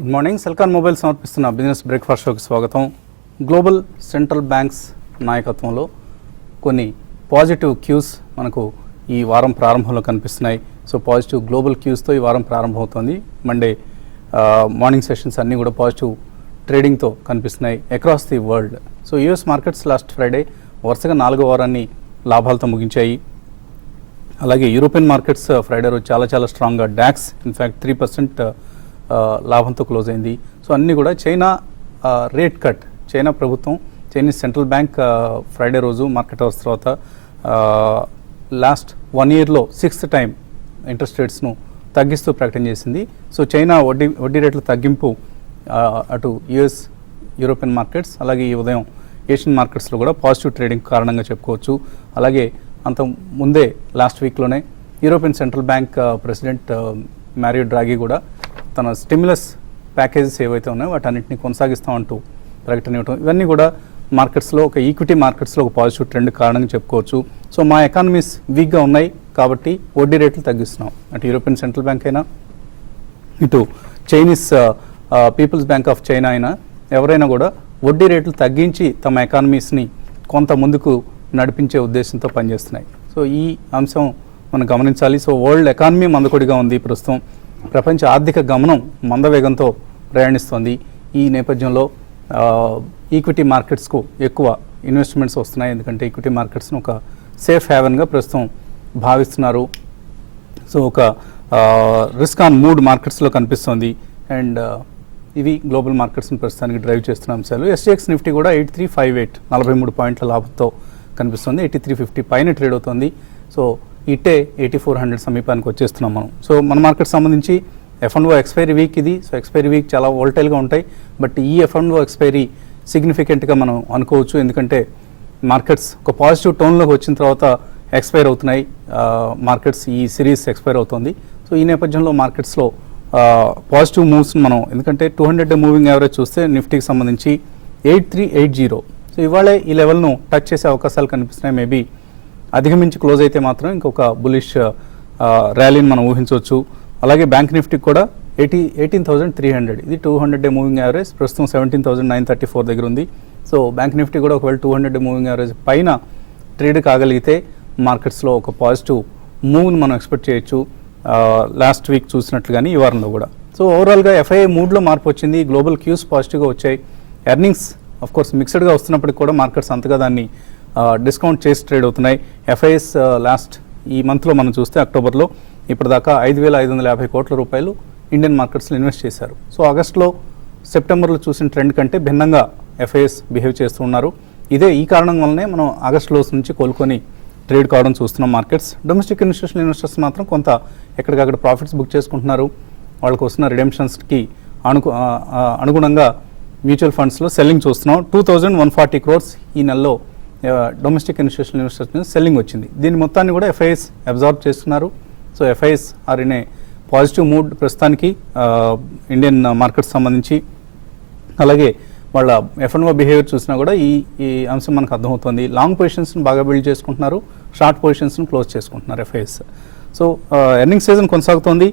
Good morning. Celkon mobile సమర్పిస్తున్న business breakfast షోకి స్వాగతం. గ్లోబల్ సెంట్రల్ బ్యాంక్స్ నాయకత్వంలో కొన్ని పాజిటివ్ క్యూస్ మనకు ఈ వారం ప్రారంభంలో కనిపిస్తున్నాయి. సో పాజిటివ్ గ్లోబల్ క్యూస్తో ఈ వారం ప్రారంభమవుతోంది. మండే మార్నింగ్ సెషన్స్ అన్నీ కూడా పాజిటివ్ ట్రేడింగ్తో కనిపిస్తున్నాయి across the world. So US markets last Friday వరుసగా 4వ వారాన్ని లాభాలతో ముగించాయి. అలాగే యూరోపియన్ మార్కెట్స్ ఫ్రైడే రోజు చాలా స్ట్రాంగ్గా డాక్స్ ఇన్ఫ్యాక్ట్ 3% లాభంతో క్లోజ్ అయింది. సో అన్నీ కూడా చైనా రేట్ కట్, చైనా ప్రభుత్వం, చైనీస్ సెంట్రల్ బ్యాంక్ ఫ్రైడే రోజు మార్కెట్ అవర్స్ తర్వాత లాస్ట్ 1 yearలో 6th టైం ఇంట్రెస్ట్ రేట్స్ను తగ్గిస్తూ ప్రకటన చేసింది. సో చైనా వడ్డీ రేట్ల తగ్గింపు అటు యుఎస్, యూరోపియన్ మార్కెట్స్, అలాగే ఈ ఉదయం ఏషియన్ మార్కెట్స్లో కూడా పాజిటివ్ ట్రేడింగ్ కారణంగా చెప్పుకోవచ్చు. అలాగే అంత ముందే లాస్ట్ వీక్లోనే European central bank president Mario Draghi కూడా తన స్టిమ్యులస్ ప్యాకేజెస్ ఏవైతే ఉన్నాయో వాటన్నింటినీ కొనసాగిస్తామంటూ ప్రకటన ఇవ్వటం, ఇవన్నీ కూడా మార్కెట్స్లో ఒక ఈక్విటీ మార్కెట్స్లో ఒక పాజిటివ్ ట్రెండ్ కారణంగా చెప్పుకోవచ్చు. సో మా ఎకానమీస్ వీక్గా ఉన్నాయి కాబట్టి వడ్డీ రేట్లు తగ్గిస్తున్నాం. అటు యూరోపియన్ సెంట్రల్ బ్యాంక్ అయినా, ఇటు Chinese People's Bank of China అయినా, ఎవరైనా కూడా వడ్డీ రేట్లు తగ్గించి తమ ఎకానమీస్ని కొంత ముందుకు నడిపించే ఉద్దేశంతో పనిచేస్తున్నాయి. సో ఈ అంశం మనం గమనించాలి. సో వరల్డ్ ఎకానమీ మందకొడిగా ఉంది ప్రస్తుతం. ప్రపంచ ఆర్థిక గమనం మందవేగంతో ప్రయాణిస్తోంది. ఈ నేపథ్యంలో ఈక్విటీ మార్కెట్స్కు ఎక్కువ ఇన్వెస్ట్మెంట్స్ వస్తున్నాయి. ఎందుకంటే ఈక్విటీ మార్కెట్స్ను ఒక సేఫ్ హ్యావెన్గా ప్రస్తుతం భావిస్తున్నారు. సో ఒక రిస్క్ ఆన్ మూడ్ మార్కెట్స్లో కనిపిస్తోంది. అండ్ ఇవి గ్లోబల్ మార్కెట్స్ని ప్రస్తుతానికి డ్రైవ్ చేస్తున్న అంశాలు. SGX నిఫ్టీ కూడా 8358 43 పాయింట్ల లాభంతో కనిపిస్తుంది. 8350 పైన ట్రేడ్ అవుతుంది. సో ఇట్టే 8400 సమీపానికి వచ్చేస్తున్నాం మనం. సో మన మార్కెట్ సంబంధించి F&O ఎక్స్పైరీ వీక్ ఇది. సో ఎక్స్పైరీ వీక్ చాలా వోల్టైల్గా ఉంటాయి. బట్ ఈ F&O ఎక్స్పైరీ సిగ్నిఫికెంట్గా మనం అనుకోవచ్చు. ఎందుకంటే మార్కెట్స్ ఒక పాజిటివ్ టోన్లోకి వచ్చిన తర్వాత ఎక్స్పైర్ అవుతున్నాయి. మార్కెట్స్ ఈ సిరీస్ ఎక్స్పైర్ అవుతుంది. సో ఈ నేపథ్యంలో మార్కెట్స్లో పాజిటివ్ మూవ్స్ మనం, ఎందుకంటే 200 మూవింగ్ యావరేజ్ చూస్తే నిఫ్టీకి సంబంధించి 8380. సో ఇవాళే ఈ లెవెల్ను టచ్ చేసే అవకాశాలు కనిపిస్తున్నాయి. మేబీ అధిగమించి క్లోజ్ అయితే మాత్రం ఇంకొక బులిష్ ర్యాలీని మనం ఊహించవచ్చు. అలాగే బ్యాంక్ నిఫ్టీకి కూడా 18,300, ఇది 200 మూవింగ్ యావరేజ్, ప్రస్తుతం 17,934 దగ్గర ఉంది. సో బ్యాంక్ నిఫ్టీ కూడా ఒకవేళ 200 మూవింగ్ యావరేజ్ పైన ట్రేడ్ కాగలిగితే మార్కెట్స్లో ఒక పాజిటివ్ మూవ్ని మనం ఎక్స్పెక్ట్ చేయొచ్చు, లాస్ట్ వీక్ చూసినట్లుగానే ఈ వారంలో కూడా. సో ఓవరాల్గా FII మూడ్లో మార్పు వచ్చింది. గ్లోబల్ క్యూస్ పాజిటివ్గా వచ్చాయి. ఎర్నింగ్స్ ఆఫ్ కోర్స్ మిక్స్డ్గా వస్తున్నప్పటికి కూడా మార్కెట్స్ అంతగా దాన్ని డిస్కౌంట్ చేసి ట్రేడ్ అవుతున్నాయి. FIIs లాస్ట్ ఈ మంత్లో మనం చూస్తే అక్టోబర్లో ఇప్పటిదాకా 5,550 కోట్ల రూపాయలు ఇండియన్ మార్కెట్స్లో ఇన్వెస్ట్ చేశారు. సో ఆగస్టులో, సెప్టెంబర్లో చూసిన ట్రెండ్ కంటే భిన్నంగా FIIs బిహేవ్ చేస్తూ ఉన్నారు. ఈ కారణం వల్లనే మనం ఆగస్ట్ లోస్ నుంచి కోలుకొని ట్రేడ్ కావడం చూస్తున్నాం మార్కెట్స్. డొమెస్టిక్ ఇన్స్టిట్యూషనల్ ఇన్వెస్టర్స్ మాత్రం కొంత ఎక్కడికక్కడ ప్రాఫిట్స్ బుక్ చేసుకుంటున్నారు. వాళ్ళకు వస్తున్న రిడెంప్షన్స్కి అనుగుణంగా మ్యూచువల్ ఫండ్స్లో సెల్లింగ్ చూస్తున్నాం. 2,140 crores ఈ నెలలో డొమెస్టిక్ ఇన్స్టిట్యూషనల్ ఇన్వెస్టర్స్ సెల్లింగ్ వచ్చింది. దీని మొత్తాన్ని కూడా FIIs అబ్జార్బ్ చేస్తున్నారు. So FIIs are in a positive mood ప్రస్తుతానికి ఇండియన్ మార్కెట్స్ సంబంధించి. అలాగే వాళ్ళ F&O బిహేవియర్ చూసినా కూడా ఈ అంశం మనకు అర్థమవుతుంది. లాంగ్ పొజిషన్స్ని బాగా బిల్డ్ చేసుకుంటున్నారు, షార్ట్ పొజిషన్స్ని క్లోజ్ చేసుకుంటున్నారు FIIs. సో ఎర్నింగ్ సీజన్ కొనసాగుతోంది.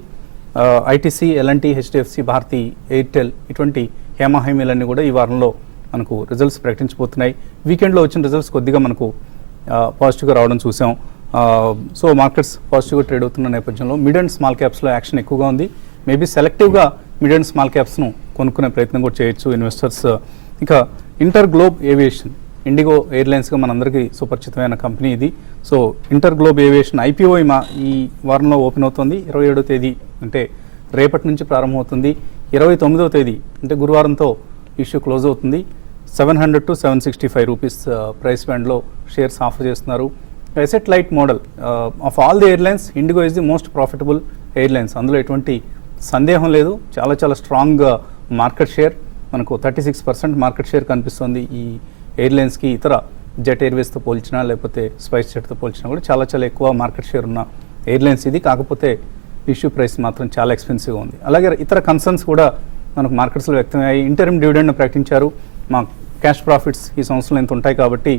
ITC, L&T, HDFC, Bharti, Airtel ఇటువంటి హేమాహేమీలన్నీ కూడా ఈ వారంలో మనకు రిజల్ట్స్ ప్రకటించబోతున్నాయి. వీకెండ్లో వచ్చిన రిజల్ట్స్ కొద్దిగా మనకు పాజిటివ్గా రావడం చూసాం. సో మార్కెట్స్ పాజిటివ్గా ట్రేడ్ అవుతున్న నేపథ్యంలో మిడ్ అండ్ స్మాల్ క్యాప్స్లో యాక్షన్ ఎక్కువగా ఉంది. మేబీ సెలెక్టివ్గా మిడ్ అండ్ స్మాల్ క్యాప్స్ను కొనుక్కునే ప్రయత్నం కూడా చేయొచ్చు ఇన్వెస్టర్స్. ఇక ఇంటర్ గ్లోబ్ ఏవియేషన్, ఇండిగో ఎయిర్లైన్స్గా మనందరికీ సుపరిచితమైన కంపెనీ ఇది. So inter globe aviation IPO ఈ వారంలో ఓపెన్ అవుతుంది. 27వ తేదీ అంటే రేపటి నుంచి ప్రారంభమవుతుంది. 29వ తేదీ అంటే గురువారంతో ఇష్యూ క్లోజ్ అవుతుంది. 700 to 765 రూపీస్ ప్రైస్ బ్యాండ్లో షేర్స్ ఆఫర్ చేస్తున్నారు. Asset light model of all the airlines IndiGo is the most profitable airlines. అందులో ఎటువంటి సందేహం లేదు. చాలా స్ట్రాంగ్ మార్కెట్ షేర్, మనకు 36% మార్కెట్ షేర్ కనిపిస్తుంది ఈ ఎయిర్లైన్స్కి. ఇతర జెట్ ఎయిర్వేస్తో పోల్చినా లేకపోతే స్పైస్ జెట్తో పోల్చినా కూడా చాలా ఎక్కువ మార్కెట్ షేర్ ఉన్న ఎయిర్లైన్స్ ఇది. కాకపోతే ఇష్యూ ప్రైస్ మాత్రం చాలా ఎక్స్పెన్సివ్గా ఉంది. అలాగే ఇతర కన్సర్న్స్ కూడా మనకు మార్కెట్స్లో వ్యక్తమయ్యాయి. ఇంటరిమ్ డివిడెండ్ను ప్రకటించారు. మా క్యాష్ ప్రాఫిట్స్ ఈ సంవత్సరంలో ఎంత ఉంటాయి కాబట్టి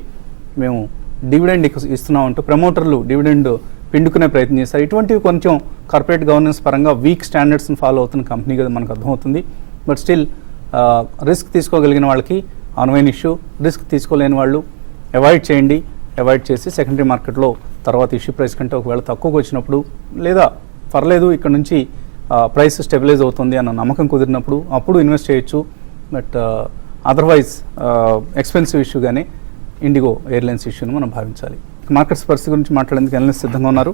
మేము డివిడెండ్ ఇస్తున్నామంటూ ప్రమోటర్లు డివిడెండ్ పిండుకునే ప్రయత్నం చేస్తారు. ఇటువంటివి కొంచెం కార్పొరేట్ గవర్నెన్స్ పరంగా వీక్ స్టాండర్డ్స్ని ఫాలో అవుతున్న కంపెనీగా మనకు అర్థమవుతుంది. బట్ స్టిల్ రిస్క్ తీసుకోగలిగిన వాళ్ళకి అనువైన ఇష్యూ, రిస్క్ తీసుకోలేని వాళ్ళు అవాయిడ్ చేయండి. అవాయిడ్ చేసి సెకండరీ మార్కెట్లో తర్వాత ఇష్యూ ప్రైస్ కంటే ఒకవేళ తక్కువకి వచ్చినప్పుడు, లేదా పర్లేదు ఇక్కడ నుంచి ప్రైస్ స్టెబిలైజ్ అవుతుంది అన్న నమ్మకం కుదిరినప్పుడు అప్పుడు ఇన్వెస్ట్ చేయొచ్చు. బట్ అదర్వైజ్ ఎక్స్పెన్సివ్ ఇష్యూగానే ఇండిగో ఎయిర్లైన్స్ ఇష్యూని మనం భావించాలి. మార్కెట్స్ పరిస్థితి గురించి మాట్లాడేందుకు అనలిస్ట్ సిద్ధంగా ఉన్నారు.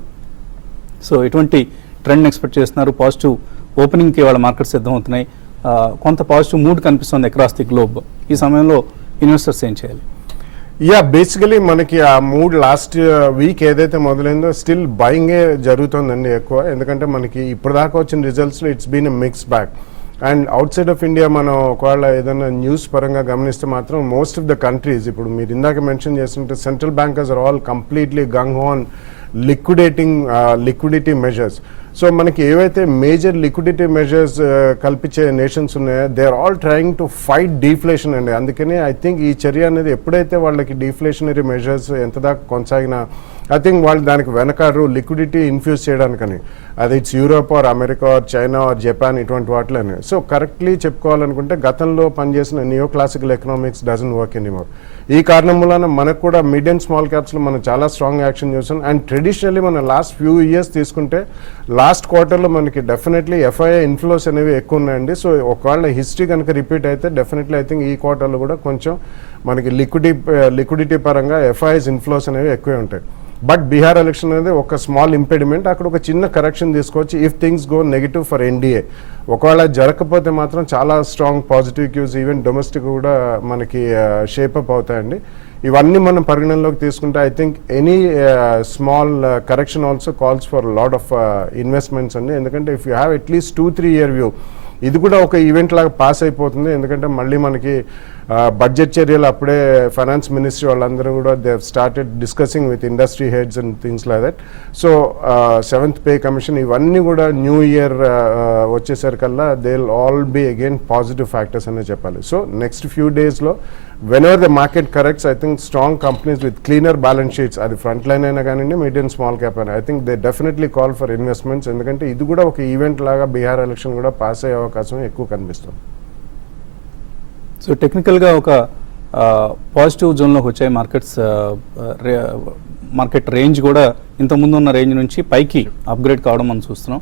సో ఎటువంటి ట్రెండ్ ఎక్స్పెక్ట్ చేస్తున్నారు? పాజిటివ్ ఓపెనింగ్కి వాళ్ళ మార్కెట్స్ సిద్ధమవుతున్నాయి. కొంత పాజిటివ్ మూడ్ కనిపిస్తుంది అక్రాస్ ది గ్లోబ్. ఈ సమయంలో ఇన్వెస్టర్స్ ఏం చేయాలి? బేసికలీ మనకి ఆ మూడ్ లాస్ట్ వీక్ ఏదైతే మొదలైందో స్టిల్ బయింగే జరుగుతుందండి ఎక్కువ. ఎందుకంటే మనకి ఇప్పటిదాకా వచ్చిన రిజల్ట్స్లో it's been a mixed bag. And outside of India మనం ఒకవేళ ఏదైనా న్యూస్ పరంగా గమనిస్తే మాత్రం మోస్ట్ ఆఫ్ ద కంట్రీస్, ఇప్పుడు మీరు ఇందాక మెన్షన్ చేస్తుంటే central bankers are all completely gung on liquidity measures. So మనకి ఏవైతే మేజర్ లిక్విడిటీ మెజర్స్ కల్పించే నేషన్స్ ఉన్నాయో they are all trying to fight deflation అండి. అందుకని ఐ థింక్ ఈ చర్య అనేది ఎప్పుడైతే వాళ్ళకి డీఫ్లేషనరీ మెజర్స్ ఎంత దాకా కొనసాగినా ఐ థింక్ వాళ్ళు దానికి వెనకారు లిక్విడిటీ ఇన్ఫ్యూజ్ చేయడానికని. అది it's Europe or America or China or Japan ఇటువంటి వాటిలోనే. సో కరెక్ట్లీ చెప్పుకోవాలనుకుంటే గతంలో పనిచేసిన neo classical economics doesn't work anymore. ఈ కారణం వలన మనకు కూడా మిడ్ అండ్ స్మాల్ క్యాప్స్లో మనం చాలా స్ట్రాంగ్ యాక్షన్ చూసాం. అండ్ ట్రెడిషనల్లీ మనం లాస్ట్ ఫ్యూ ఇయర్స్ తీసుకుంటే లాస్ట్ క్వార్టర్లో మనకి డెఫినెట్లీ ఎఫ్ఐఐ ఇన్ఫ్లోస్ అనేవి ఎక్కువ ఉన్నాయండి. సో ఒకవేళ హిస్టరీ కనుక రిపీట్ అయితే డెఫినెట్లీ ఐ థింక్ ఈ క్వార్టర్లో కూడా కొంచెం మనకి లిక్విడిటీ పరంగా ఎఫ్ఐఐస్ ఇన్ఫ్లోస్ అనేవి ఎక్కువే ఉంటాయి. బట్ బీహార్ ఎలక్షన్ అనేది ఒక స్మాల్ ఇంపెడిమెంట్. అక్కడ ఒక చిన్న కరెక్షన్ తీసుకోవచ్చు if things go negative for NDA. ఒకవేళ జరగకపోతే మాత్రం చాలా strong positive cues even domestic కూడా మనకి షేపప్ అవుతాయండి. ఇవన్నీ మనం పరిగణనలోకి తీసుకుంటే I think any small correction also calls for lot of investments అండి. ఎందుకంటే if you have at least 2-3 year view ఇది కూడా ఒక ఈవెంట్ లాగా పాస్ అయిపోతుంది. ఎందుకంటే మళ్ళీ మనకి బడ్జెట్ చర్యలు అప్పుడే ఫైనాన్స్ మినిస్ట్రీ వాళ్ళందరూ కూడా they have started discussing with industry heads and things like that. So 7th pay commission ఇవన్నీ కూడా న్యూ ఇయర్ వచ్చేసరికల్లా they will all be again positive factors అనే చెప్పాలి. సో నెక్స్ట్ ఫ్యూ డేస్లో whenever the market corrects, I think strong companies with cleaner balance sheets, అది front line అయినా కానివ్వండి mid and small cap అయినా, I think they definitely call for investments. ఎందుకంటే ఇది కూడా ఒక ఈవెంట్ లాగా బీహార్ ఎలక్షన్ కూడా పాస్ అయ్యే అవకాశం ఎక్కువ కనిపిస్తుంది. సో టెక్నికల్గా ఒక పాజిటివ్ జోన్లోకి వచ్చాయి మార్కెట్స్. మార్కెట్ రేంజ్ కూడా ఇంతకుముందు ఉన్న రేంజ్ నుంచి పైకి అప్గ్రేడ్ కావడం మనం చూస్తున్నాం.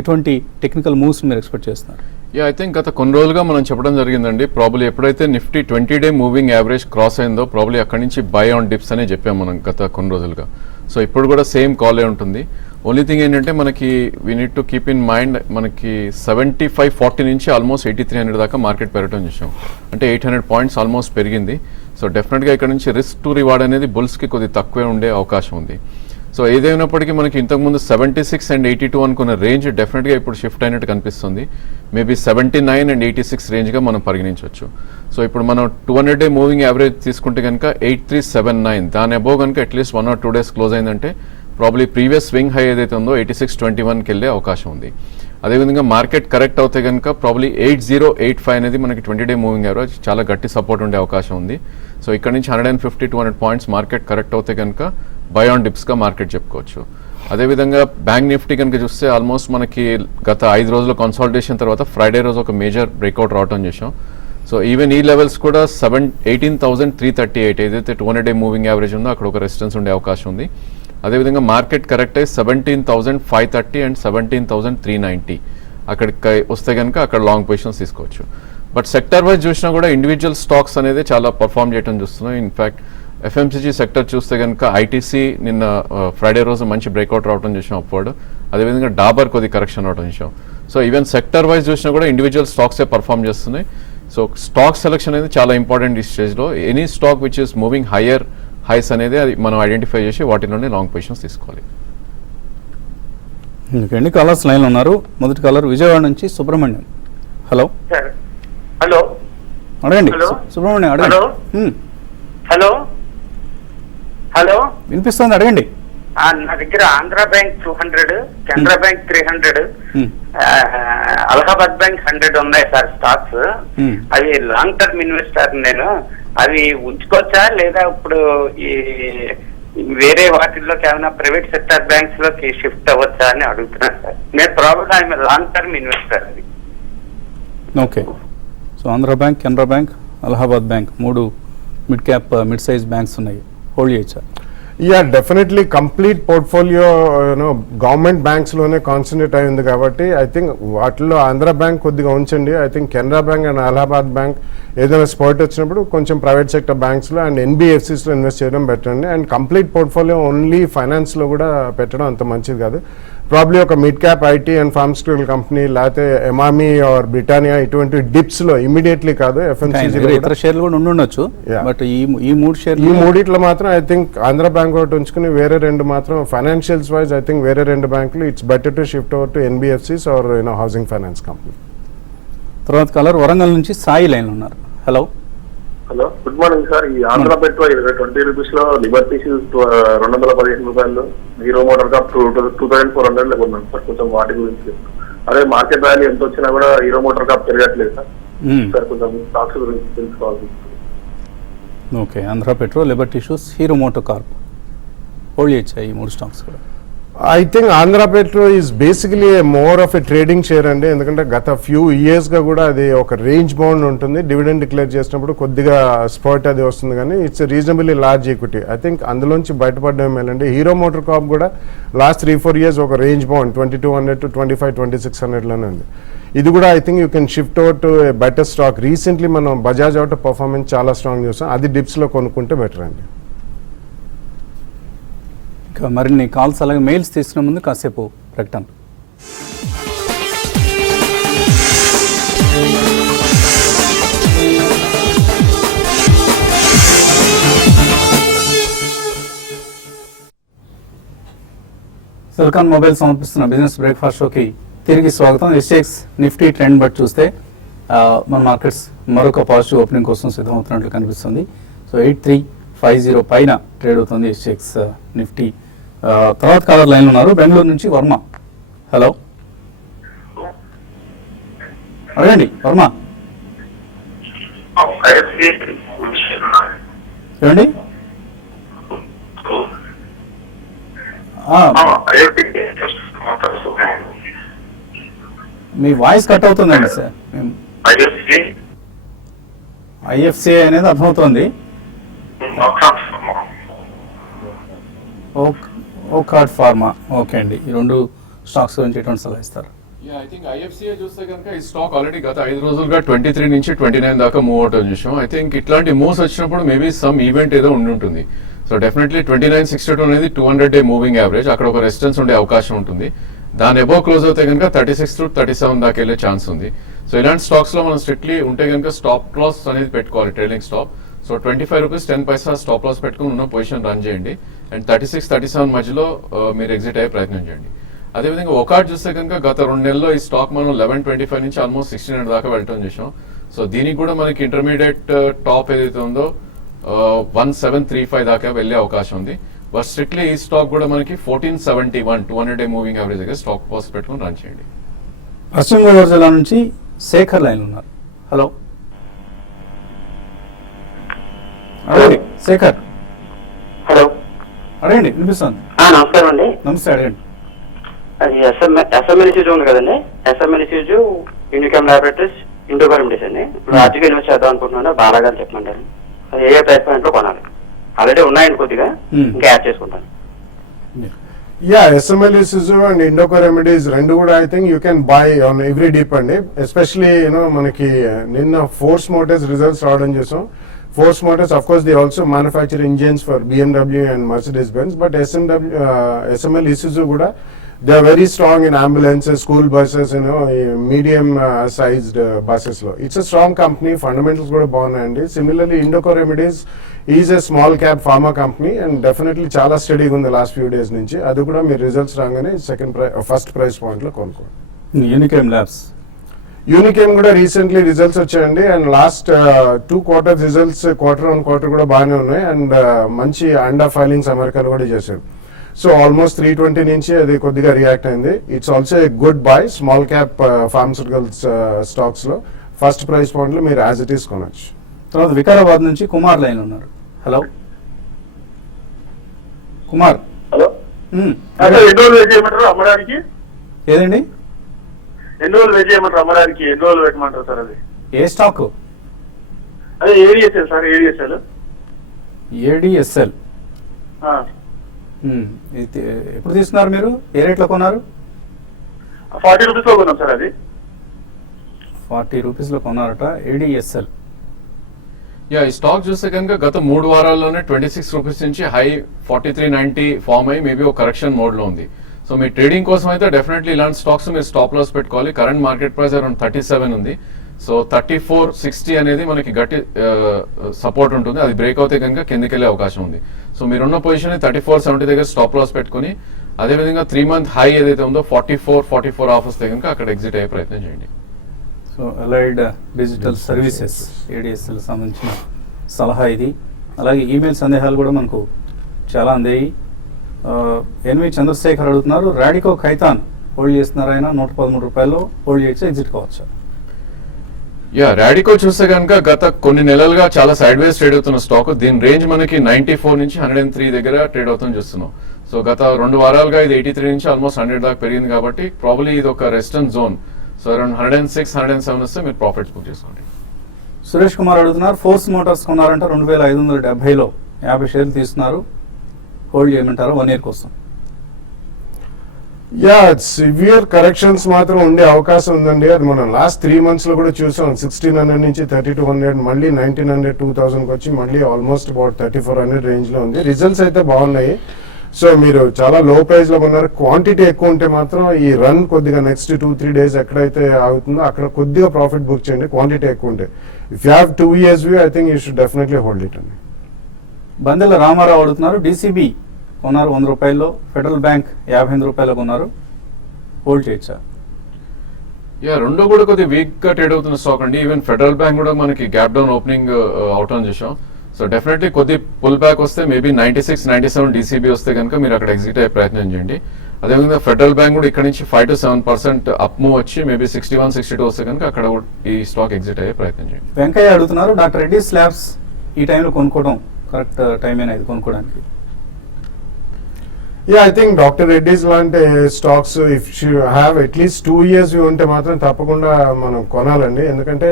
ఎటువంటి టెక్నికల్ మూవ్స్ మీరు ఎక్స్పెక్ట్ చేస్తున్నారు? ఐ థింక్ గత కొన్ని రోజులుగా మనం చెప్పడం జరిగిందండి. ప్రాబ్లీ ఎప్పుడైతే Nifty 20-day moving average cross అయిందో ప్రాబ్లీ అక్కడి నుంచి బై ఆన్ డిప్స్ అనే చెప్పాం మనం గత కొన్ని రోజులుగా. సో ఇప్పుడు కూడా సేమ్ కాలే ఉంటుంది. ఓన్లీ థింగ్ ఏంటంటే మనకి we need to keep in mind మనకి 7540 నుంచి ఆల్మోస్ట్ 8300 దాకా మార్కెట్ పెరగడం చూసాం. అంటే 800 పాయింట్స్ ఆల్మోస్ట్ పెరిగింది. సో డెఫినెట్గా ఇక్కడ నుంచి రిస్క్ టు రివార్డ్ అనేది బుల్స్కి కొద్దిగా తక్కువే ఉండే అవకాశం ఉంది. సో ఏదైనప్పటికీ మనకి ఇంతకుముందు 76 and 82 అనుకున్న రేంజ్ డెఫినెట్గా ఇప్పుడు షిఫ్ట్ అయినట్టు కనిపిస్తుంది. మేబీ 79 and 86 రేంజ్గా మనం పరిగణించవచ్చు. సో ఇప్పుడు మనం 200-day మూవింగ్ యావరేజ్ తీసుకుంటే కనుక 8379 దాని అబోవ్ కనుక అట్లీస్ట్ 1 or 2 days క్లోజ్ అయిందంటే ప్రాబ్లీ ప్రీవియస్ స్వింగ్ హై ఏదైతే ఉందో 8621కి వెళ్ళే అవకాశం ఉంది. అదేవిధంగా మార్కెట్ కరెక్ట్ అవుతే కనుక ప్రాబ్లీ 8085 అనేది మనకి 20-day మూవింగ్ యావరేజ్ చాలా గట్టి సపోర్ట్ ఉండే అవకాశం ఉంది. సో ఇక్కడ నుంచి 150-200 పాయింట్స్ మార్కెట్ కరెక్ట్ అవుతే కనుక బై ఆన్ డిప్స్గా మార్కెట్ చెప్పుకోవచ్చు. అదేవిధంగా బ్యాంక్ నిఫ్టీ కనుక చూస్తే ఆల్మోస్ట్ మనకి గత 5 రోజుల కన్సాలిడేషన్ తర్వాత ఫ్రైడే రోజు ఒక మేజర్ బ్రేక్అవుట్ రావడం చేసాం. సో ఈవెన్ ఈ లెవెల్స్ కూడా 18,338 ఏదైతే 200-day మూవింగ్ యావరేజ్ ఉందో అక్కడ ఒక రెసిస్టెన్స్ ఉండే అవకాశం ఉంది. అదేవిధంగా మార్కెట్ కరెక్ట్ అయ్యి 17,530 and 17,390 అక్కడికి వస్తే కనుక అక్కడ లాంగ్ పొజిషన్స్ తీసుకోవచ్చు. బట్ సెక్టర్ వైజ్ చూసినా కూడా ఇండివిజువల్ స్టాక్స్ అనేది చాలా పర్ఫామ్ చేయడం చూస్తున్నాం. ఇన్ఫ్యాక్ట్ ఎఫ్ఎంసీజీ సెక్టర్ చూస్తే కనుక ఐటీసీ నిన్న ఫ్రైడే రోజు మంచి బ్రేక్అవుట్ రావడం చూసాం అప్వర్డ్. అదేవిధంగా డాబర్ కొద్ది కరెక్షన్ రావడం చూసాం. సో ఈవెన్ సెక్టర్ వైజ్ చూసినా కూడా ఇండివిజువల్ స్టాక్సే పర్ఫామ్ చేస్తున్నాయి. సో స్టాక్ సెలెక్షన్ అనేది చాలా ఇంపార్టెంట్ ఈ స్టేజ్లో. Any stock which is moving higher highs అనేది అది మనం ఐడెంటిఫై చేసి వాటిలోనే లాంగ్ పొజిషన్స్ తీసుకోవాలి. ఎన్ని కాలర్స్ లైన్లో ఉన్నారు? మొదటి కాలర్ విజయవాడ నుంచి సుబ్రహ్మణ్యం. హలో హలో అడగండి సుబ్రహ్మణ్యం, అడగండి. హలో హలో వినిపిస్తుంది, అడగండి. నా దగ్గర Andhra bank 200, Canara bank 300, Allahabad bank 100 ఉన్నాయి సార్ స్టాక్స్. అవి లాంగ్ టర్మ్ ఇన్వెస్టర్ నేను. అవి ఉంచుకోవచ్చా లేదా ఇప్పుడు ఈ వేరే వాటిల్లోకి ఏమైనా ప్రైవేట్ సెక్టర్ బ్యాంక్స్ లోకి షిఫ్ట్ అవ్వచ్చా అని అడుగుతున్నాను సార్. నేను ప్రాబ్లం లాంగ్ టర్మ్ ఇన్వెస్టర్. అది okay. So Andhra bank, Canara bank, Allahabad bank 3 mid cap mid size banks ఉన్నాయి. హోల్డ్ చేయొచ్చా? Yeah, definitely complete portfolio government banks లోనే కాన్సన్ట్రేట్ అయింది కాబట్టి ఐ థింక్ వాటిలో ఆంధ్ర బ్యాంక్ కొద్దిగా ఉంచండి. I think Canara bank and Allahabad bank ఏదైనా స్పాట్ వచ్చినప్పుడు కొంచెం ప్రైవేట్ సెక్టర్ బ్యాంక్స్లో అండ్ ఎన్బిఎఫ్సిస్లో ఇన్వెస్ట్ చేయడం బెటర్ అండి. అండ్ కంప్లీట్ పోర్ట్ఫోలియో ఓన్లీ ఫైనాన్స్లో కూడా పెట్టడం అంత మంచిది కాదు. ప్రాబ్లీ ఒక mid cap IT and pharmaceutical company లేకపోతే ఎమామి ఆర్ బ్రిటానియా ఇటువంటి డిప్స్ లో ఇమీడియట్లీ కాదు వేరే ఇతర షేర్లు కూడా ఉండొచ్చు. Yeah. బట్ ఈ 3 షేర్లు, ఈ మూడిట్లో మాత్రం ఐ థింక్ ఆంధ్ర బ్యాంక్ ఒకటి ఉంచుకుని వేరే 2 మాత్రం ఫైనాన్షియల్స్ వైజ్ ఐ థింక్ వేరే 2 బ్యాంకులు it's better to shift over to NBFCs or housing finance company. తర్వాత కలర్ వరంగల్ నుంచి సాయి లైన్ ఉన్నారు. Hello hello, good morning sir. ఈ ఆంధ్ర పెట్రోల్ 20 రూపీస్ లో లిబర్టీ షీల్స్ 215 రూపాయలు, హీరో మోటార్ కప్ 2400 లేకున్నాను సార్. కొంచెం వాటి గురించి, అదే మార్కెట్ వాల్యూ ఎంత వచ్చినా కూడా హీరో మోటార్ కప్ పెరగట్లేదు సార్. సార్ కొంచెం స్టాక్స్ గురించి తెలుసుకోవాలి. Okay. Andhra petrol, Liberty shoes, Hero moto Corp hold చేయొచ్చా ఈ 3 స్టాక్స్ కూడా? I think Andhra petro is basically more of a trading share అండి. ఎందుకంటే గత ఫ్యూ ఇయర్స్గా కూడా అది ఒక రేంజ్ బౌండ్ ఉంటుంది. డివిడెండ్ డిక్లేర్ చేసినప్పుడు కొద్దిగా స్పాట్ అది వస్తుంది, కానీ it's reasonably large equity. I think అందులోంచి బయటపడడం మేలండి. హీరో మోటార్ కాప్ కూడా లాస్ట్ 3-4 ఇయర్స్ ఒక రేంజ్ బౌండ్ 2200 to 25-2600లోనే ఉంది. ఇది కూడా I think you can shift over to A better stock. Recently మనం బజాజ్ ఆటో పర్ఫార్మెన్స్ చాలా స్ట్రాంగ్ చూసాం, అది డిప్స్లో కొనుక్కుంటే బెటర్ అండి. మరిన్ని కాల్స్ అలాగే మెయిల్స్ తీసుకునే ముందు కాసేపు ప్రకటన. సిలికాన్ మొబైల్ సమర్పిస్తున్న బిజినెస్ బ్రేక్ఫాస్ట్ షోకి తిరిగి స్వాగతం. ఎస్ఎక్స్ నిఫ్టీ ట్రెండ్ బట్టి చూస్తే మన మార్కెట్స్ మరొక పాజిటివ్ ఓపెనింగ్ కోసం సిద్ధమవుతున్నట్లు కనిపిస్తుంది. సో 8350 పైన ట్రేడ్ అవుతుంది ఎస్ఎక్స్ నిఫ్టీ. తర్వాత కాలర్ లైన్ ఉన్నారు బెంగళూరు నుంచి వర్మ. హలో, అడగండి వర్మ. ఏమండి? మీ వాయిస్ కట్ అవుతుందండి సార్. ఐఎఫ్సిఐ అనేది అర్థమవుతోంది. ఓకార్డ్ ఫార్మా. ఓకే అండి, ఈ 2 స్టాక్స్ గురించి ఎటువంటి సలహా ఇస్తారు? ఐ థింక్ ఐఎఫ్సిఐ చూస్తే కనుక ఈ స్టాక్ ఆల్రెడీ గత 5 రోజులుగా 23 నుంచి 29 దాకా మూవ్ అవుట్ అని చూసాం. ఐ థింక్ ఇట్లాంటి మూవ్స్ వచ్చినప్పుడు మేబీ సమ్ ఈవెంట్ ఏదో ఉండి ఉంటుంది. సో డెఫినెట్లీ 2962 అనేది 200-day మూవింగ్ యావరేజ్, అక్కడ ఒక రెసిస్టెన్స్ ఉండే అవకాశం ఉంటుంది. దాని అబోవ్ క్లోజ్ అవుతే కనుక 36 to 37 దాకా వెళ్ళే ఛాన్స్ ఉంది. సో ఇలాంటి స్టాక్స్ లో మనం స్ట్రిక్ట్లీ ఉంటే కనుక స్టాప్ లాస్ అనేది పెట్టుకోవాలి, ట్రైలింగ్ స్టాప్. సో 25 రూపీస్ 10 పైసా స్టాప్ లాస్ పెట్టుకుని ఉన్న పొజిషన్ రన్ చేయండి. అండ్ 36-37 మధ్యలో మీరు ఎగ్జిట్ అయ్యే ప్రయత్నం చేయండి. అదేవిధంగా ఒకాట్ చూస్తే కనుక గత 2 నెలల్లో ఈ స్టాక్ మనం 1125 నుంచి ఆల్మోస్ట్ 1600 దాకా వెళ్ళటం చేసాం. సో దీనికి కూడా మనకి ఇంటర్మీడియట్ టాప్ ఏదైతే ఉందో 1735 దాకా వెళ్ళే అవకాశం ఉంది. బట్ స్ట్రిక్ట్లీ ఈ స్టాక్ కూడా మనకి 1471 200-day మూవింగ్ యావరేజ్ దగ్గర స్టాక్ పాస్ పెట్టుకుని రన్ చేయండి. పశ్చిమ గోదావరి జిల్లా నుంచి శేఖర్ లైన్ ఉన్నారు. హలో, అడగండి శేఖర్. హలో, అడగండి, వినిపిస్తుంది. నమస్కారం అండి. నమస్తే, అడగండి. అది ఎస్ఎంఎల్సీజ్ ఉంది కదండి, ఎస్ఎంఎల్సీజ్, యూనికామ్ ల్యాబొరేటరీస్, ఇండోకో రెమెడీస్ అండి. ఇప్పుడు ఆర్టికల్ ఇన్వెస్ట్ చేద్దాం అనుకుంటున్నాను. బాగా చెప్పమంటారు అది ఏ ప్రైస్ పాయింట్ లో కొనాలి? ఆల్రెడీ ఉన్నాయండి కొద్దిగా, ఇంకా యాడ్ చేసుకుంటాను. Yeah, SML issues and Indoco remedies 2 కూడా I think you can by on every deep అండి. ఎస్పెషలీ మనకి నిన్న ఫోర్స్ మోటార్స్ రిజల్ట్స్ రావడం చేసాం. Force Motors, of course, they also manufacture engines for BMW and Mercedes-Benz, but SML Isuzu kuda, they are very strong in ambulances, school buses, medium-sized buses. It's a strong company, fundamentals kuda bagunnayandi. Similarly, Indoco Remedies is a small cap pharma company and definitely chala steady in the last few days nunchi. Adu kuda meer results rangane first price point lo konukondi. Unichem Labs. Unichem కూడా recently results వచ్చాయండి and last 2 quarters results quarter on quarter కూడా బాగానే ఉన్నాయి and మంచి అండా filings అమెరికాలో కూడా చేశారు. సో ఆల్మోస్ట్ 320 నుంచి అది కొద్దిగా రియాక్ట్ అయింది. It's also a good bye small cap pharmaceuticals stocks లో ఫస్ట్ ప్రైస్ పాయింట్ లో మీరు యాజ్ ఇట్ ఈస్ కొనొచ్చు. తర్వాత వికారాబాద్ నుంచి కుమార్ లైన్ ఉన్నారు. హలో కుమార్. హలో, అమ్మడానికి ఏదండి? ఎన్ని రోజులు వెయిట్ చేయమంటారు అమ్మడానికి, ఎన్ని రోజులు పెట్టమంటారు సార్ అది? ఏ స్టాక్? అదే ఏడిఎస్ఎల్ సార్, ఏడిఎస్ఎల్. ఏడిఎస్ఎల్ ఎప్పుడు తీసుకున్నారు మీరు? ఏ రేట్లో కొన్నారు? 40 రూపీస్ లో కొన్నాం సార్ అది. 40 రూపీస్లో కొన్నారట ఏడిఎస్ఎల్. యా, ఈ స్టాక్ చూస్తే కనుక గత 3 వారాల్లోనే 26 రూపీస్ నుంచి హై 43.90 ఫామ్ అయ్యి మేబీ ఒక కరెక్షన్ మోడ్ లో ఉంది. సో మీ ట్రేడింగ్ కోసం అయితే డెఫినెట్లీ ఇలాంటి స్టాక్స్ మీరు స్టాప్ లాస్ పెట్టుకోవాలి. కరెంట్ మార్కెట్ ప్రైస్ అరౌండ్ 37 ఉంది. సో 34.60 అనేది మనకి గట్టి సపోర్ట్ ఉంటుంది. అది బ్రేక్ అవుతే కనుక కిందకి వెళ్ళే అవకాశం ఉంది. సో మీరున్న పొజిషన్ 34.70 దగ్గర స్టాప్ లాస్ పెట్టుకుని అదేవిధంగా 3 మంత్ హై ఏదైతే ఉందో 44 ఆఫ్ వస్తే కనుక అక్కడ ఎగ్జిట్ అయ్యే ప్రయత్నం చేయండి. So allied digital services ADSL సంబంధించిన సలహా ఇది. అలాగే ఈమెయిల్ సందేహాలు కూడా మనకు చాలా అందాయి. ఎన్వి చంద్రశేఖర్ అడుగుతున్నారు, రాడికో ఖైతాన్ హోల్డ్ చేస్తున్నారు, ఆయన 113 రూపాయల్లో హోల్డ్ చేసి ఎగ్జిట్ కావచ్చు. యా, రాడికో చూస్తే కనుక గత కొన్ని నెలలుగా చాలా సైడ్ వేస్ ట్రేడ్ అవుతున్న స్టాక్. దీని రేంజ్ మనకి 94 నుంచి 103 దగ్గర ట్రేడ్ అవుతుంది చూస్తున్నాం. సో గత 2 వారాలుగా ఇది 83 నుంచి ఆల్మోస్ట్ 100 దాకా పెరిగింది కాబట్టి ప్రాబ్లీ ఇది ఒక రెసిస్టెన్స్ జోన్. సో అరౌండ్ 106, 107 వస్తే మీరు ప్రాఫిట్స్ బుక్ చేసుకోండి. సురేష్ కుమార్ అడుగుతున్నారు, ఫోర్స్ మోటార్స్ కొన్నారంట 2570లో 50 షేర్లు తీసుకున్నారు, హోల్డ్ చేయమంటారు 1 year కోసం? యా, సివియర్ కరెక్షన్స్ మాత్రం ఉండే అవకాశం ఉందండి. అది మనం లాస్ట్ 3 months లో కూడా చూసాం. 1600 నుంచి 3200, మళ్ళీ 1900, 2000కి వచ్చి మళ్ళీ ఆల్మోస్ట్ అబౌట్ 3400 రేంజ్ లో ఉంది. రిజల్ట్స్ అయితే బాగున్నాయి. సో మీరు చాలా లో ప్రైస్ లో ఉన్నారు. క్వాంటిటీ ఎక్కువ ఉంటే మాత్రం ఈ రన్ కొద్దిగా నెక్స్ట్ 2-3 days ఎక్కడైతే ఆగుతుందో అక్కడ కొద్దిగా ప్రాఫిట్ బుక్ చేయండి. క్వాంటిటీ ఎక్కువ ఉంటే if you have 2 years view I think you should definitely hold it అండి. బందెల రామారావు అడుగుతున్నారు, డీసీబీ కొన్నారు 100 రూపాయల్లో, ఫెడరల్ బ్యాంక్ 58 రూపాయలు కొన్నారు, హోల్డ్ చేయొచ్చా? యా, రెండు కూడా కొద్దిగా వీక్ గా ట్రేడ్ అవుతున్న స్టాక్ అండి. ఈవెన్ ఫెడరల్ బ్యాంక్ కూడా మనకి gap down opening out on చేసాం. సో డెఫినెట్లీ కొద్ది పుల్ బ్యాక్ వస్తే మేబీ 96, 97 డీసీబీ వస్తే కనుక మీరు అక్కడ ఎగ్జిట్ అయ్యే ప్రయత్నం చేయండి. అదేవిధంగా ఫెడరల్ బ్యాంక్ కూడా ఇక్కడ నుంచి 5 to 7% అప్ మూవ్ వచ్చి మేబీ 61, 62 వస్తే కనుక అక్కడ ఈ స్టాక్ ఎగ్జిట్ అయ్యే ప్రయత్నం చేయండి. వెంకయ్య అడుగుతున్నారు, డాక్టర్ రెడ్డిస్ ల్యాబ్స్ ఈ టైంలో కొనుక్కోవడం కరెక్ట్ టైం అనేది కొనుక్కోవడానికి? Yeah, I think doctor Reddy's లాంటి stocks if you have at least 2 years view ఉంటే మాత్రం తప్పకుండా మనం కొనాలండి. ఎందుకంటే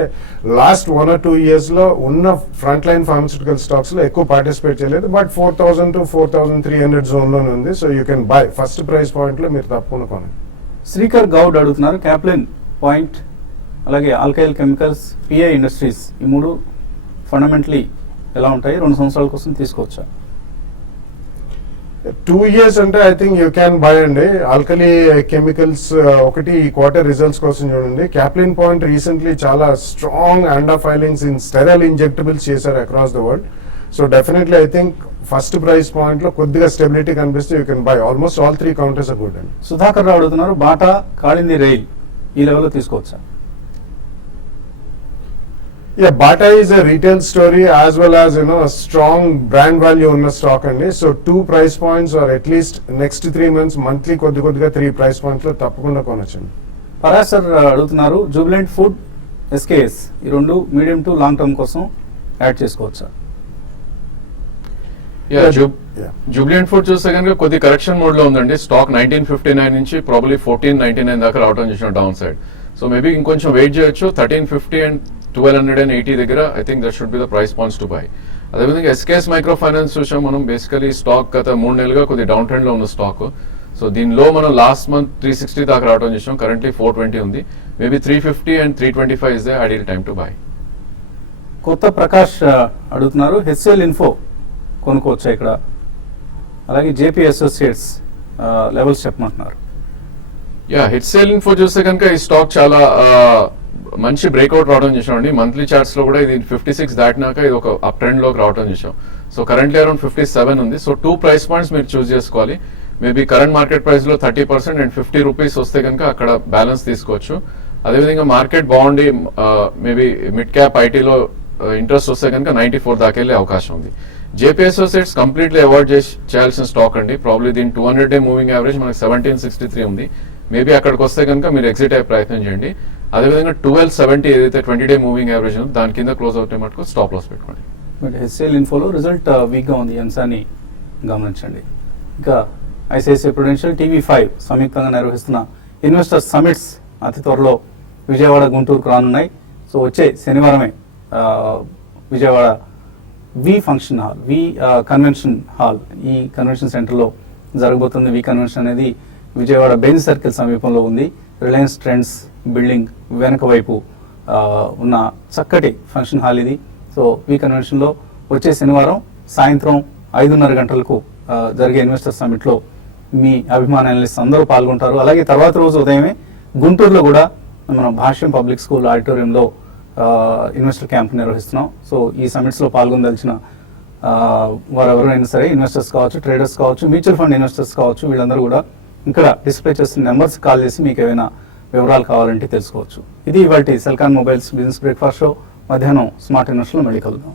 లాస్ట్ 1 or 2 years లో ఉన్న ఫ్రంట్ లైన్ ఫార్మస్యూటికల్ స్టాక్స్ లో ఎక్కువ పార్టిసిపేట్ చేయలేదు. బట్ 4000 to 4300 జోన్ లోనే ఉంది. So you can by first price point లో మీరు తప్పకుండా కొనండి. శ్రీకర్ గౌడ్ అడుగుతున్నారు, క్యాప్లిన్ పాయింట్ అలాగే ఆల్కైల్ కెమికల్స్, పిఐ ఇండస్ట్రీస్ ఈ 3 ఫండమెంటలీ ఎలా ఉంటాయి? 2 సంవత్సరాల కోసం తీసుకోవచ్చా? 2 years అంటే I think you can buy అండి. ఆల్కలీ కెమికల్స్ ఒకటి ఈ క్వార్టర్ రిజల్ట్స్ కోసం చూడండి. క్యాప్లిన్ పాయింట్ రీసెంట్లీ చాలా strong ANDA filings in sterile injectables చేశారు across the world. So definitely I think first price point లో కొద్దిగా స్టెబిలిటీ కనిపిస్తే you can buy. Almost all 3 counters are good అండి. సుధాకర్ రావు అడుగుతున్నారు, బాటా, కాళింది రైల్ ఈ లెవెల్లో తీసుకోవచ్చా? Yeah, Bata is a retail story as well as a strong brand value ఉన్న stock అండి. So 2 price points or at least next 3 months monthly కొద్దిగా 3 price points లో తప్పకుండా కొనొచ్చండి. పరాశర్ అడుగుతున్నారు, జూబిలెంట్ ఫుడ్, ఎస్కేఎస్ ఈ 2 మీడియం టు లాంగ్ టర్మ్ కోసం add చేసుకోవచ్చా? Jubilant food చూస్తే కనుక కొద్ది కరెక్షన్ మోడ్ లో ఉందండి. స్టాక్ 1959 నుంచి ప్రాబ్లీ 1499 దాకా రావడం చేసిన డౌన్ సైడ్. సో మేబీ ఇంకొంచెం వెయిట్ చేయొచ్చు. 1350 అండ్ 1280 దగ్గర I think that should be the price points to buy. అదేవిధంగా ఎస్కేఎస్ మైక్రో ఫైనాన్స్ చూసాం మనం. బేసికలీ స్టాక్ గత 3 నెలలుగా కొద్ది డౌన్ ట్రెండ్ లో ఉన్న స్టాక్. సో దీనిలో మనం లాస్ట్ మంత్ 360 దాకా రావడం చేసాం. కరెంట్లీ 420 ఉంది. Maybe 350 and 325 is the ideal time to buy. కొత్త ప్రకాష్ అడుగుతున్నారు, హెచ్సిఎల్ ఇన్ఫో కొనుక్కోవచ్చా ఇక్కడ? అలాగే జేపీ అసోసియేట్స్ లెవెల్స్ చెప్పమంటున్నారు. యా, హెచ్సిఎల్ ఇన్ఫో చూస్తే కనుక ఈ స్టాక్ చాలా మంచి బ్రేక్అవుట్ రావడం చేసామండి. మంత్లీ చార్ట్స్ లో కూడా ఇది 56 దాటినాక ఇది ఒక అప్ ట్రెండ్ లోకి రావడం చేసాం. సో కరెంట్లీ అరౌండ్ 57 ఉంది. సో 2 ప్రైస్ పాయింట్స్ మీరు చూస్ చేసుకోవాలి. మేబీ కరెంట్ మార్కెట్ ప్రైస్ లో 30% అండ్ 50 రూపీస్ వస్తే కనుక అక్కడ బ్యాలెన్స్ తీసుకోవచ్చు. అదేవిధంగా మార్కెట్ బాగుండి మేబీ మిడ్ క్యాప్ ఐటీలో ఇంట్రెస్ట్ వస్తే కనుక 94 దాకా వెళ్ళే అవకాశం ఉంది. జేపీ అసోసియేట్స్ కంప్లీట్లీ అవాయిడ్ చేయాల్సిన స్టాక్ అండి. ప్రాబ్లీ దీని 200-day మూవింగ్ యావరేజ్ మనకి 1763 ఉంది. మేబీ అక్కడికి వస్తే కనుక మీరు ఎగ్జిట్ అయ్యే ప్రయత్నం చేయండి. అదేవిధంగా 1270 ఏదైతే 20-day మూవింగ్ యావరేజ్ ఉందో దాని కింద క్లోజ్ అవుతే మటుకు స్టాప్ లాస్ పెట్టుకోండి. బట్ హెచ్సిఎల్ ఇన్ఫోలో రిజల్ట్ వీక్గా ఉంది, అంశాన్ని గమనించండి. ఇంకా ఐసిఐసిఐ ప్రుడెన్షియల్, టీవీ5 సంయుక్తంగా నిర్వహిస్తున్న ఇన్వెస్టర్ సమిట్స్ అతి త్వరలో విజయవాడ గుంటూరుకు రానున్నాయి. సో వచ్చే శనివారమే విజయవాడ వి కన్వెన్షన్ హాల్, ఈ కన్వెన్షన్ సెంటర్లో జరగబోతుంది. వి కన్వెన్షన్ అనేది విజయవాడ బెంజ్ సర్కిల్ సమీపంలో ఉంది. రిలయన్స్ ట్రెండ్స్ బిల్డింగ్ వెనక వైపు ఉన్న చక్కటి ఫంక్షన్ హాల్ ఇది. సో వి కన్వెన్షన్లో వచ్చే శనివారం సాయంత్రం 5:30 గంటలకు జరిగే ఇన్వెస్టర్ సమ్మిట్లో మీ అభిమాన అనలిస్ట్ అందరూ పాల్గొంటారు. అలాగే తర్వాత రోజు ఉదయమే గుంటూరులో కూడా మనం భాష్యం పబ్లిక్ స్కూల్ ఆడిటోరియంలో ఇన్వెస్టర్ క్యాంప్ నిర్వహిస్తున్నాం. సో ఈ సమ్మిట్స్లో పాల్గొనదలిచిన వారు ఎవరైనా సరే, ఇన్వెస్టర్స్ కావచ్చు, ట్రేడర్స్ కావచ్చు, మ్యూచువల్ ఫండ్ ఇన్వెస్టర్స్ కావచ్చు, వీళ్ళందరూ కూడా ఇక్కడ డిస్ప్లే చేసిన నెంబర్స్ కాల్ చేసి మీకు ఏమైనా వివరాలు కావాలంటే తెలుసుకోవచ్చు. ఇది ఇవాళ Celkon mobiles business breakfast show. మధ్యాహ్నం స్మార్ట్ ఇన్వెస్టర్లో మళ్ళీ కలుద్దాం.